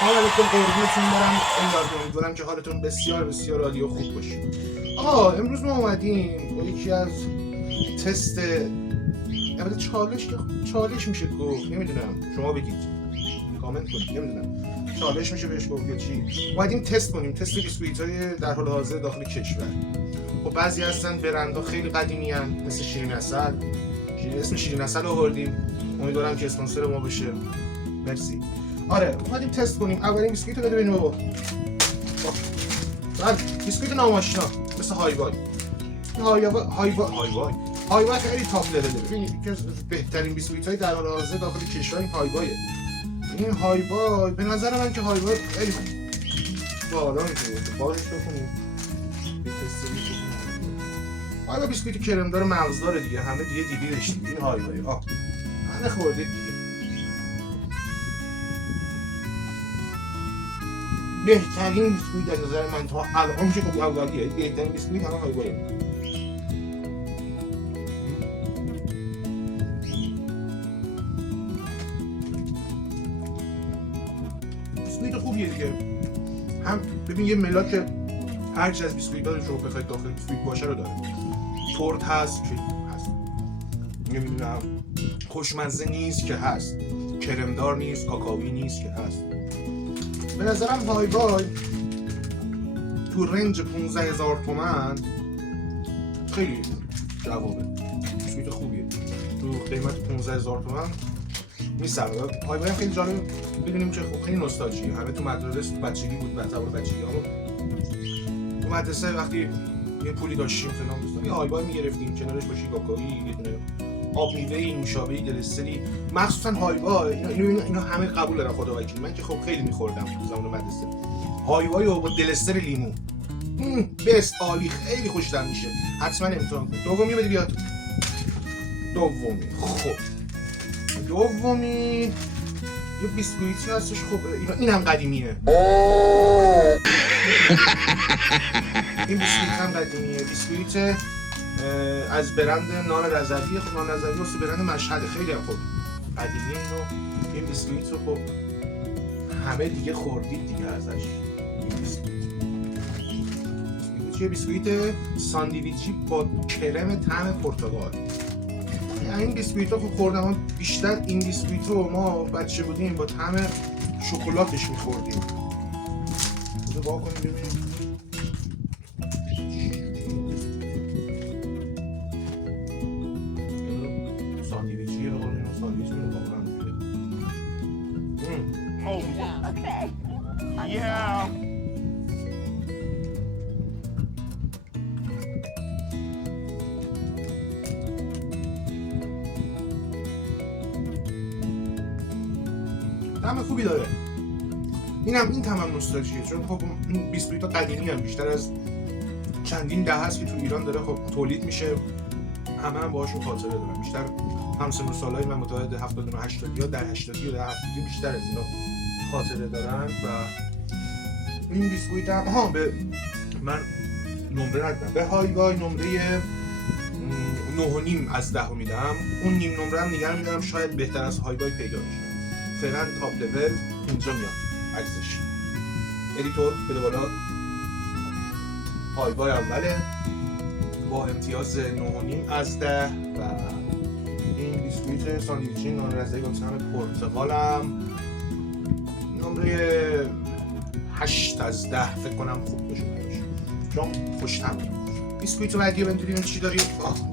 حالتون قربونتون برم. امیدوارم که حالتون بسیار بسیار عالی و خوب باشه. آقا امروز ما اومدیم با یکی از تست البته چالش میشه گفت، نمیدونم شما بگید کامنت کنید، نمیدونم چالش میشه بهش گفت یا چی. اومدیم تست کنیم، تست بیسکویت‌های در حال حاضر داخل کشور. خب بعضی هستن برندها خیلی قدیمی ان مثل شیرین عسل. اسم شیرین عسل رو آوردیم، امیدوارم که اسپانسر ما بشه. مرسی. آره اومدیم تست کنیم. اولین بیسکویت رو بده ببینیم بابا. بیسکویت ناماشنا مثل هایبای. هایبای خیلی تاپ لوله. ببینید یکی از بهترین بیسکویت‌های در حال حاضر داخل کشور این هایبایه. این هایبای به نظر من که هایبای خیلی بالا میشه. باهاش بکنیم. حالا بیسکویت کرمدار مغزدار دیگه، همه دیگه دیدیدش دیگه. این هایبای همه خوردید دیگه. بهترین بیسکویت از نظر من تا الان که خب اولیه، بهترین بیسکویت همه هایبایه. بیسکویت خوبیه دیگه. هم ببین یه ملاک هرچی از بیسکویت‌ها رو شما بخواید داخل بیسکویت باشه رو داره. تورت هست که هست، نمیدونم خوشمزه نیست که هست، کرمدار نیست، کاکائویی نیست که هست. به نظرم هایبای تو رنج 15,000 تومان خیلی جوابه، بیسکویت خوبیه تو قیمت 15,000 تومان میسره. هایبای خیلی جالب بدونیم که خب خیلی نوستالژیه. همه تو مدرسه بچگی بود، بعد بچگی تو مدرسه وقتی یه پولی داشتیم فلان یه هایبای میگرفتیم، کنارش با شیکاکائویی، یه دونه آب میوه‌ای، نوشابه‌ای، دلستری. مخصوصا هایبای اینا همه قبول دارن خدا وکیل. من که خب خیلی می‌خوردم تو زمان مدرسه هایبای و با دلستر لیمو. بس عالی، خیلی خوشم میشه. حتما امتحان کن. دومی بده بیاد. دومی یه بیسکویتی هستش. خب اینم قدیمیه. این بیسکویت هم قدیمیه. بیسکویت از برند نان رضوی. خب نان رضوی واسه برند مشهد خیلی هم خوب قدیمیه. این بیسکویت رو خب همه دیگه خوردید دیگه ازش. این بیسکویت چیه؟ بیسکویت ساندویچی با کرم طعم پرتقال. این بیسکویت ها خب خوردم، اما بیشتر این بیسکویت رو ما بچه بودیم با طعم شکلاتش میخوردیم. بذار با کنیم ببینیم. ساندویچیه رو کنیم، ساندویچ رو واقعا Okay. Yeah. طعم خوبی داره. این طعم نوستالژیه، چون خب این بیسکویت ها قدیمی هم بیشتر از چندین دهه است که تو ایران داره خب تولید میشه. همه هم باهاشون خاطره دارن. بیشتر همسن سالای من متولد 79 80 یا در 80 یا در 70 بیشتر از اینا خاطره دارن. و این بیسکویت هم به من نمره ندادم. به هایبای نمره 9.5 از 10 میدم. اون نیم نمره هم نگران میدارم شاید بهتر از هایبای پیدا بشه. فعلا تاپ لول اینجا میاد عکسش. ادیتور بده بالا. هایبای اوله با امتیاز 9.5 از 10 و این بیسکویت ساندویچی نان رضوی با طعم پرتقالم نمره 8 از 10 فکر کنم خوب بشه چون خوش‌طعمه. بیسکویت بعدی رو ببینیم چی داریم.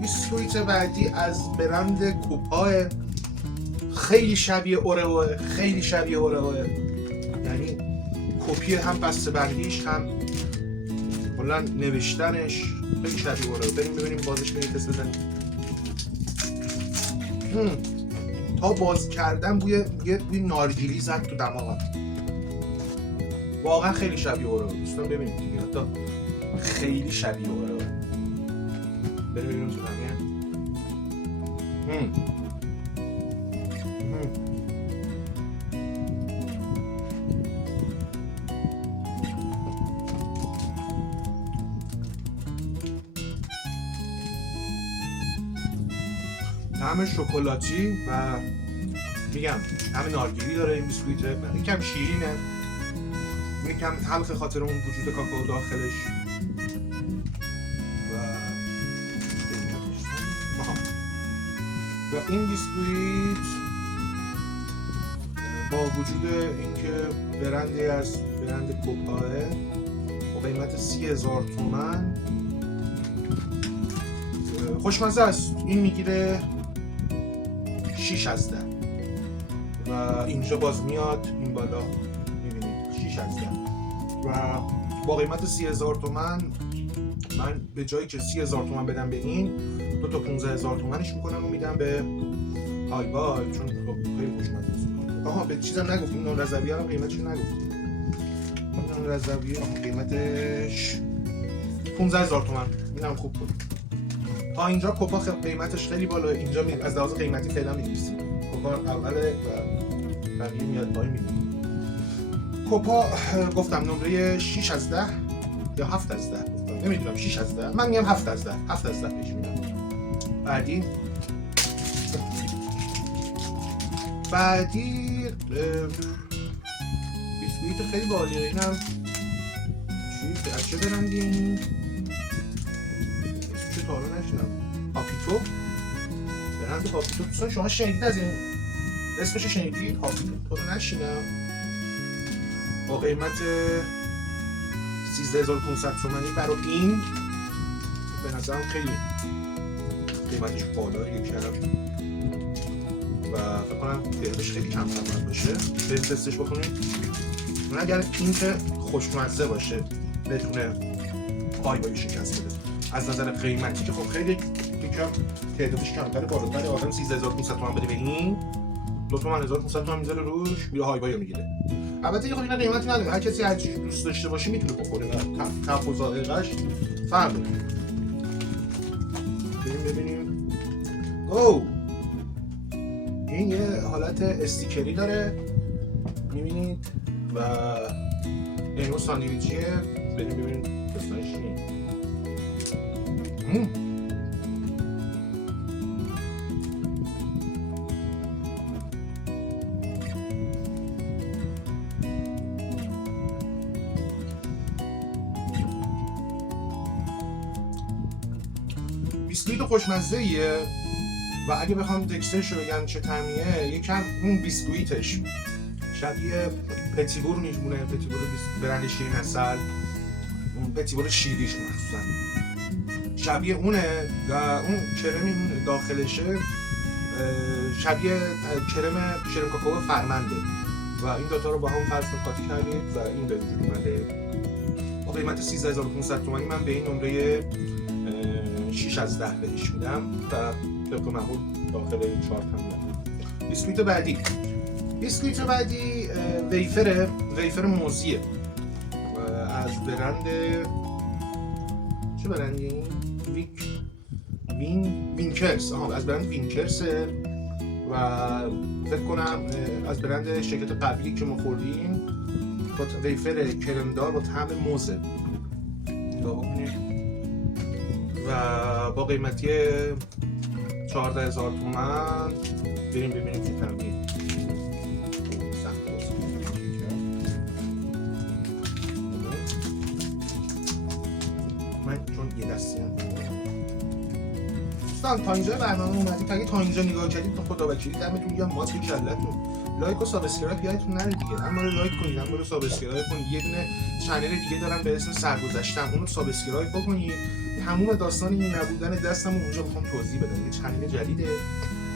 بیسکویت بعدی از برند کوپا، خیلی شبیه اوروه، یعنی کپی هم بسته‌بندیش هم کلا نوشتنش خیلی شبیه اوروه. بریم ببینیم بازش کنیم، تست بزنیم. تا باز کردن بوی نارگیلی زد تو دماغم. واقعا خیلی شبیه اوروه. دوستان ببینید دیگه، حتی خیلی شبیه اوروه. بریم ببینیم چه طعمیه. طعم شکلاتی و میگم طعم نارگیلی داره این بیسکویت. یکم شیرینه یکم تلخ خاطر اون وجود کاکائو داخلش و این بیسکویت با وجود اینکه برندی از برند کوپاه با قیمت 30,000 تومان خوشمزه است. این میگیره 6 از 10 و اینجا باز میاد این بالا میبینید 6 از 10 و با قیمت 30,000 تومان من به جایی که 30,000 تومان بدم به این 2 تا 15,000 تومانش میکنم و میدم به هایبای چون خیلی خوشمزه است. آها به چیزم نگفتیم نون رضوی هم قیمتش نگفتیم. نون رضوی قیمتش 15,000 تومان اینم خوب بود. تا اینجا کوپا قیمتش خیلی بالا. اینجا از لحاظ قیمتی فعلا می‌نویسیم کوپا اوله و بقیه میاد پایین می‌بینیم. کوپا گفتم نمره 6 از 10 یا 7 از 10 گفتم نمیدونم 6 از 10 من میگم 7 از 10 7 از 10 بهش میدم. بعدی بیسکویت خیلی بالیه. اینم از چه برندی این؟ اسمش تا حالا نشنیدم. هاپیتو برند هاپیتو. دوستان شما شنیدید از این اسمش شنیدید؟ هاپیتو تو رو نشیدم. با قیمت 13,500 تومانی برای این به نظرم خیلی قیمتش بالاییه کردم و فکر کنم تعدادش خیلی کم باید باشه. بریم تستش بکنیم. من اگر این که خوشمزه باشه بتونه هایبای شکست بده از نظر قیمتی که خب خیلی یکم تعدادش کمتره بالاتره. آدم 13,500 تومان بده به این 2,500 تومان میذاره روش میره هایبای رو میگیره. البته خب اینا قیمتی نداره. هر کسی هر چیزی دوست داشته باشه میتونه بخوره و کف و ذائقه‌اش فرق داره. ببینیم او این یه حالت استیکری داره میبینید و اینو ساندویچیه. بریم ببینیم داستانش چیه. بیسکویت خوشمزه‌ایه و اگه بخوام تکسترش رو بگم چه طعمیه یکم اون بیسکویتش شبیه پتیبور میمونه. پتیبور برند شیرین عسل اون پتیبور شیریش مخصوصا شبیه اونه و اون کرمی داخلشه شبیه شیرین کاکائو فرمنده و این دوتا رو با هم فرض قاطی کردید و این به وجود اومده. با قیمت 13,500 تومانی من به این نمره 6 از 10 بهش میدم و طبق معمول داخل چارت هم میدم. بیسکویت بعدی ویفر موزیه از برند چه برندی؟ وینکرز. از برند وینکرزه و فکر کنم از برند شرکت قبلی که ما خوردیم با ویفر کرمدار با طعم موزه و با قیمتی 14,000 تومان. بریم ببینیم چه طعمیه. من چون یه دستی هم دوستان تا اینجا برنامه اومدید. اگه تا اینجا نگاه کردید خدا وکیلی دمتون میگم مات به کلتون. لایک و سابسکرایب یادتون نره دیگه. اما رو لایک کنید، اما رو سابسکرایب کنید. یه دونه چنل دیگه دارم به اسم سرگذشتم، اونو سابسکرایب بکنید. تموم داستان این نبودن دستم اونجا میخوام توضیح بدم. یه چنل جدیده،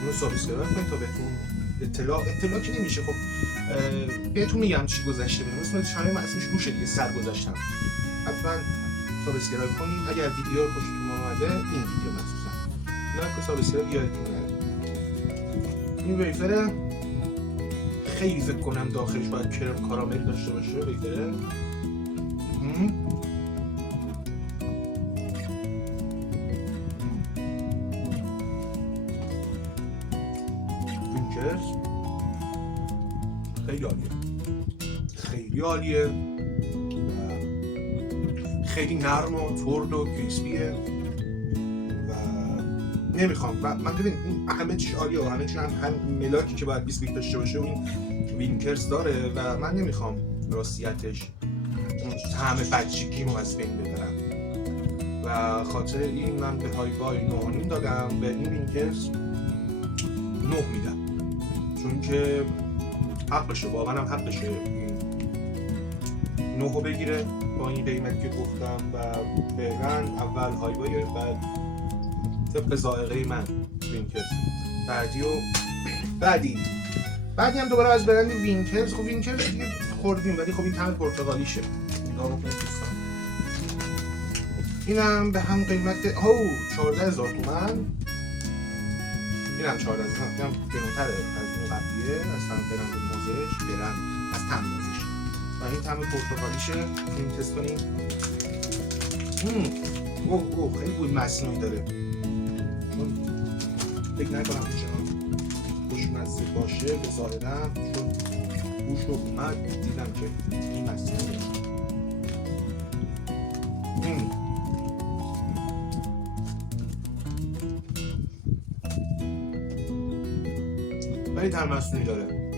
اونو سابسکرایب کنید تا بهتون اطلاع که نمیشه. خب بهتون میگم چی گذشته بریم. اسم چنل من اسمش روشه دیگه، سرگذشتم. حتما سابسکرایب کنید. اگر ویدیو خوشتون اومده این ویدیو مخصوصا لایک و سابسکرایب یادتون نره. این ویفر خیلی فکر کنم داخلش باید کرم کارامل داشته باشه. ویفر وینکرز خیلی عالیه، خیلی عالیه و خیلی نرم و ترد و کریسپیه و نمیخوام من ببین این همه چیز عالیه و همه چیز هم ملاکی که باید بیسکویت داشته باشه و این وینکرز داره و من نمیخوام راستیتش اون طعم بچگیمو از بین ببرم و خاطر این من به هایبای 9.5 دادم، به این وینکرز 9 میدم، چون که حقشه، واقعا هم حقشه این 9 بگیره با این قیمت که گفتم و فعلا اول هایبای، بعد طبق ذائقه من وینکرز، بعدی هم دوباره از برند وینکرز. خب وینکرز دیگه خوردیم ولی خب این طعم پرتغالیشه، نگاه بکنید دوستان. اینم به هم قیمت 14,000 تومان. اینم 14,000 تومان، اینم گرون‌تره از اون قبلیه، از طعم برند موزش، از طعم موزش و این طعم پرتغالیشه. این تست کنیم. خیلی بوی مصنوعی داره، فکر نکنم خوشمزه باشه به ظاهرم، چون بوش رو اومد دیدم که این مصنوعیه. ولی طعم مصنوعی داره.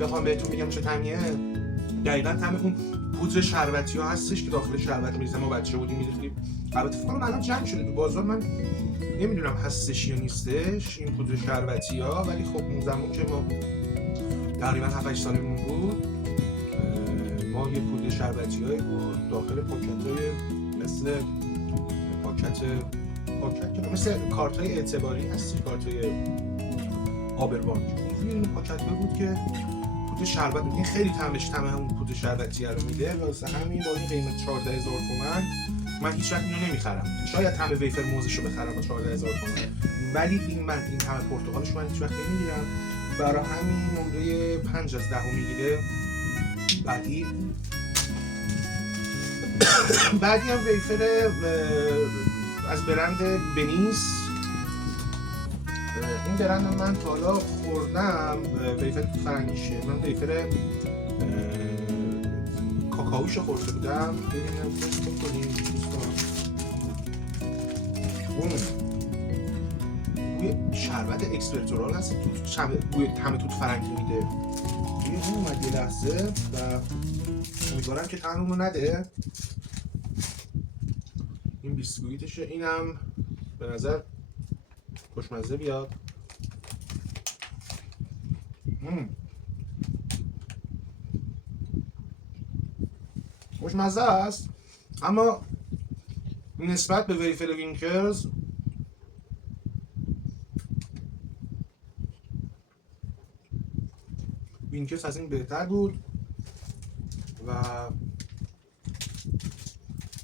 بخوام بهتون بگم چه طعمیه، دقیقاً طعم اون پودر شربتی ها هستش که داخل شربت میریزه. ما بچه بودیم میریختیم، البته فکر کنم الان جمع شده تو بازار، من نمیدونم هستش یا نیستش این پودر شربتی ها، ولی خب اون زمان که ما تقریبا 7-8 سالمون بود، ما یه پودر شربتی هایی بود داخل پاکت های مثل پاکت مثل کارت های اعتباری هستش، کارت های آبربانک، این پاکت ها بود که پودر شربت بود. این خیلی طعمش همون پودر شربتی رو میده، واسه همین با این قیمت 14,000 تومان من هیچ وقت اینو نمیخرم. شاید طعم ویفر موزش رو بخرم با 14,000 تومان، ولی این طعم پرتقالش من هیچ وقت نمیگیرم، برای همین نمره 5 از 10 میگیره. بعدی هم ویفر از برند بنیس. این برند من تا حالا خوردم، ویفر فرنگیشه، من ویفر کاکائوش خورده بودم. ببینم تست کنیم دوستان. بوی شربت اکسپرتورال هست، بوی طعم توت فرنگی میده. این اومد یه لحظه و امیدوارم که طعممو نده. این بیسکویتشه، اینم به نظر خوشمزه بیاد. خوشمزه است، اما نسبت به ویفر وینکرز از این بهتر بود و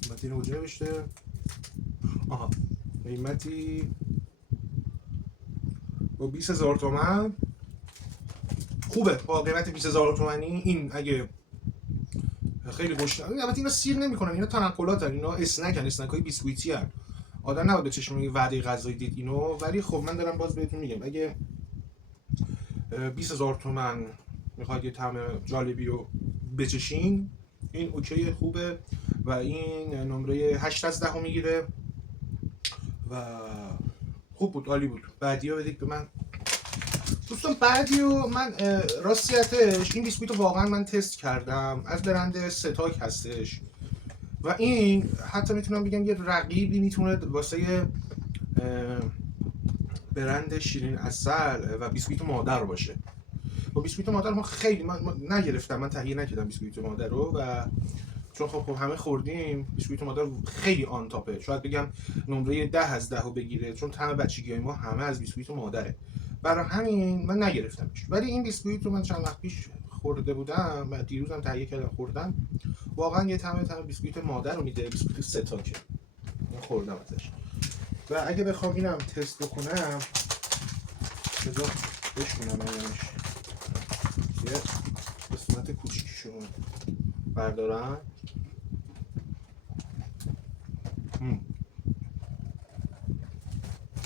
قیمتی رو نوشته. قیمتی با 20,000 تومان خوبه. با قیمت 20,000 تومانی این اگه خیلی خوش، البته اینا سیر نمیکنن، اینا تنقلاتن، اینا اسنک‌های بیسکویتی ان، آدم نباید به چشم یه وعده غذایی دید اینو. ولی خب من دارم باز بهتون میگم اگه 20,000 تومان میخواید یه طعم جالبی رو بچشین، این اوکی، خوبه و این نمره 8 از 10 میگیره و خوب بود، عالی بود. بعدی ها بدید به من دوستان. بعدی رو من راستیتش این بیسکویت رو واقعا من تست کردم، از برند ستاک هستش و این حتی میتونم بگم یه رقیبی میتونه واسه برند شیرین عسل و بیسکویت مادر باشه. با بیسکویت مادر من خیلی من نگرفتم، من تهیه نکردم بیسکویت مادر رو، و چون خب همه خوردیم بیسکویت مادر خیلی آن تاپه، شاید بگم نمره 10 از 10 بگیره، چون طعم بچگیای ما همه از بیسکویت مادره، برای همین من نگرفتمش. ولی این بیسکویت رو من چند وقت پیش خورده بودم و دیروزم تهیه کردم خوردم، واقعا یه طعم بیسکویت مادر رو میده، بیسکویت ستاکه، من خوردم ازش. و اگه بخوام اینم تست بکنم بذار بشکنم اینش، یه قسمت کوچیکشو بردارم.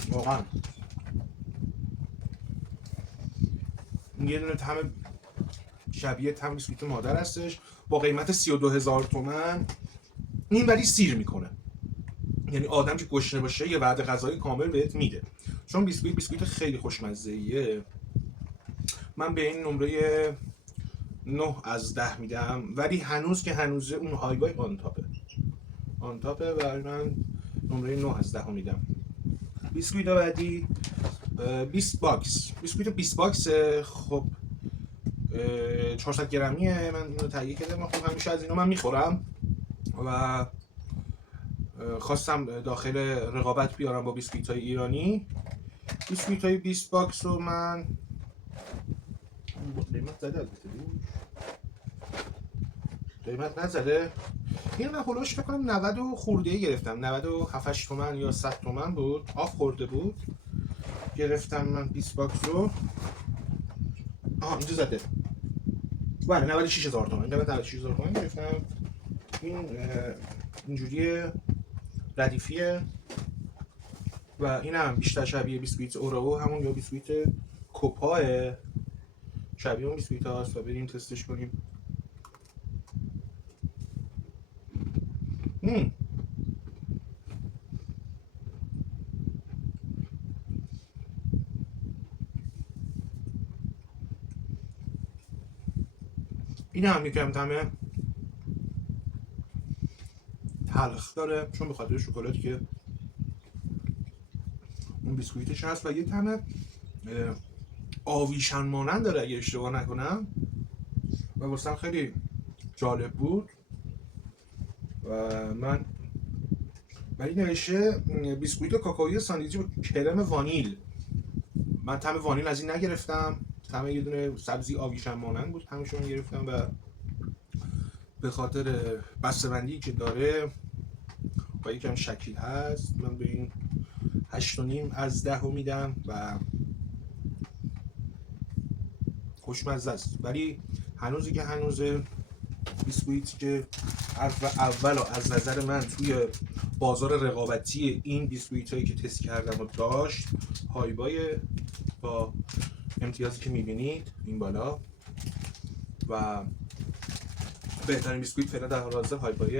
واقعا یه دونه طعم شبیه طعم بیسکویت مادر هستش با قیمت 32,000 تومان. این ولی سیر میکنه، یعنی آدم که گشنه باشه یه وعده غذایی کامل بهت میده، چون بیسکویت خیلی خوشمزه‌ایه. من به این نمره 9 از 10 میدم، ولی هنوز که هنوزه اون هایبای آن تاپه و من نمره 9 از 10 میدم. بیسکویت بعدی 20 باکس، بیسکویت 20 باکس. خب 400 گرمیه، من اینو تهیه کردم. خب همیشه از اینو من میخورم و خواستم داخل رقابت بیارم با بیسکویت های ایرانی. بیسکویت های 20 باکس رو من قیمت زده، قیمت نزده. این من هلوش فکر کنم 90 خورده گرفتم، 97 تومن یا 100 تومن بود، آف خورده بود. گرفتم من 20 باکس رو. اینجا زده. بله 96000 تومن. 96000 تومن گرفتم. این اینجوریه، ردیفیه و این هم بیشتر شبیه بیسکویت اوراو، همون یا بیسکویت کوپاه، شبیه اون بیسکویت هاست و بریم تستش کنیم. این هم یکم طعم تلخ داره، چون به خاطر شکلاتی که اون بیسکویتش هست و یه طعم آویشن مانند داره اگه اشتباه نکنم و واسم خیلی جالب بود. و من ولی نوشته بیسکویت کاکائویی ساندویچ با کرم وانیل. من طعم وانیل از این نگرفتم، طعم یه دونه سبزی آویشن مانند بود، همشو من گرفتم و به خاطر بسته‌بندی که داره و یکم شکیل هست، من به این 8.5 از 10 میدم و خوشمزه است. ولی هنوزی که هنوز بیسکویت که اول از نظر من توی بازار رقابتی این بیسکویت هایی که تست کردم و داشت، هایبای با امتیازی که میبینید این بالا و بهترین بیسکویت فعلا در حال حاضر هایبای